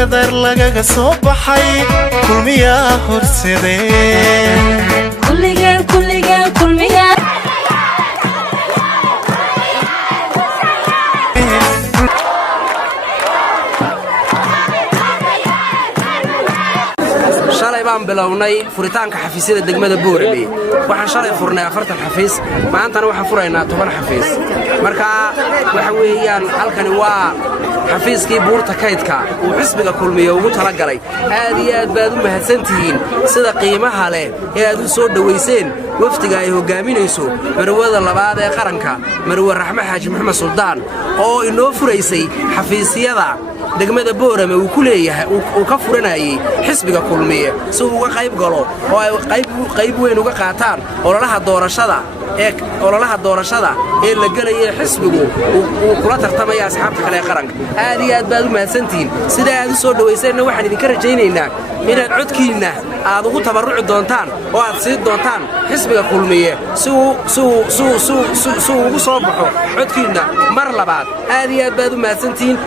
kadar lagaga soo baxay kulmiyaa horsadeen kulligaan kulmiyaa shalay baan bilownay furitaanka xafiisyada degmada Boorame waxaan shalay furnay 40 xafiis maantana waxaan furaynaa 10 xafiis marka waxa weeyaan halkani waa xafiiskii buurta kaydka uu xisbiga kulmiye ugu tala galay aad iyo aad baad u mahadsantihiin sida qiimaha leh ee aad u soo dhaweyseen waftiga ay hogaaminayso marwada labaad ee qaranka marwe raxme xaaji maxamed suldaan oo inoo furaysay xafiisyada degmada Boorame uu ku leeyahay uu ka furanayay xisbiga kulmiye si uu uga qayb galo oo ay qayb weyn uga qaataan ololaha doorashada ee la galay xisbigu uu kula tartamaya asxaabta kale ee qaranka aad iyo aad baad u mahadsantihiin sida aad u soo dhaweyseen waxaan idinka rajaynaynaa inaad codkiina aad ugu tabaruci doontaan oo aad sii doontaan xisbiga kulmiye si uu ugu soo baxo codkiina mar labaad aad iyo aad baad u mahadsantihiin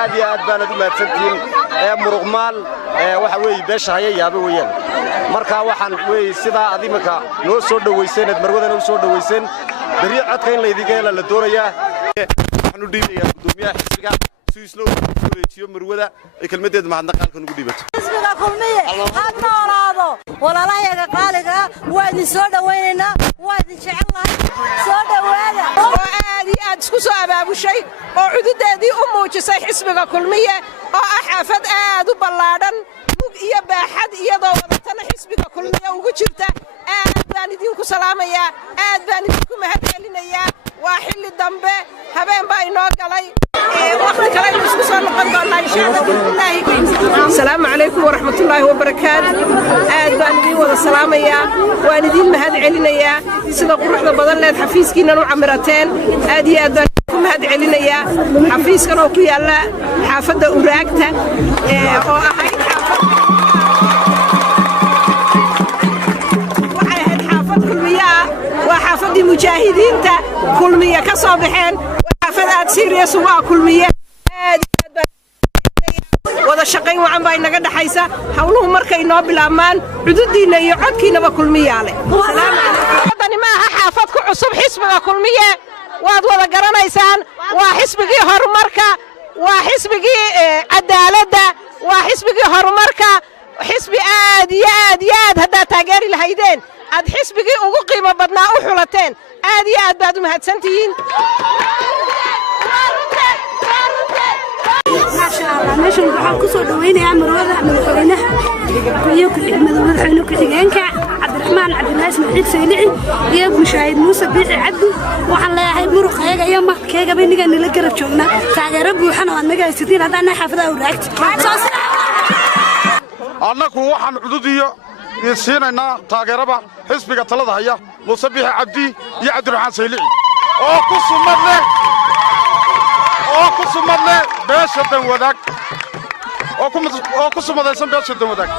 aad iyo aad baan u mahadsantiin muruqmaal waxa weeye beesha haya yaaba weeyaan marka waxaan weeye sida adimaka noo soo dhaweyseen marwadana u soo dhaweyseen bari codka in la idiga hela la doonayaa waxaan u dhiibayaa gudoomiyaha xisbiga si isla u wareejiyo marwada ay kelmadeed mahadnaqaalkan ugu dhiibato xisbiga kulmiye had noolaado walaalahayaga qaaliga waa idin soo dhaweynaynaa waa idin jecelahay soo dhawaada oo aad iyo aad isku soo abaabushay oo cududeedii u muujisay xisbiga kulmiye oo ah xaafad aad u ballaadhan mug iyo baaxad iyadoo wadatana xisbiga kulmiye ugu jirta aad baan idinku salaamayaa aad baan idinku mahadcelinayaa waa xilli dambe habeen baa inoo galay waqti kale aynu isku soo noqon doonnaa insha allah billahi asalaamu calaykum waraxmatullaahi wabarakaatu aad baan idin wada salaamayaa waan idin mahadcelinayaa sida quruxda badan leed xafiiskiinnan u camirateen aad iyo aad baan ku mahadcelinayaa xafiiskan oo ku yaalla xaafadda uraagta oo ahayd xaafadii mujaahidiinta kulmiye ka soo baxeen xaafad aad serious waa kulmiye aad wada shaqayn wacan baa inaga dhaxaysa hawluhu markay noo bilaabmaan cududiina iyo codkiinaba kulmiyaale wadani ma aha xaafad ku cusub xisbiga kulmiye waad wada garanaysaan waa xisbigii horumarka waa xisbigii cadaaladda waa xisbigii horumarka xisbi aad iyo aad haddaad taageeri lahaydeen aad xisbigii ugu qiimo badnaa u xulateen aad iyo aad baad u mahadsantihiin maasha Allah meeshan waxaan ku soo dhaweynayaa marwada madaxweynaha iyo madaxweyne ku-xigeenka cabdiraxmaan cabdilaahi ismaaciil saylici iyo mushaahid muuse biixi cabdi waxaan leeyahay muruqayga iyo markayga bayniga nila garab joognaa taageero buuxan oo anaga sidii hadaan xaafadaha u raagto annagu waxaan cududiyo siinayna taageeraba xisbiga talada haya muuse biixi cabdi iyo cabdiraxmaan saylici oo ku sumadle beesha dan wadaag oo ku sumadaysan beesha dan wadaag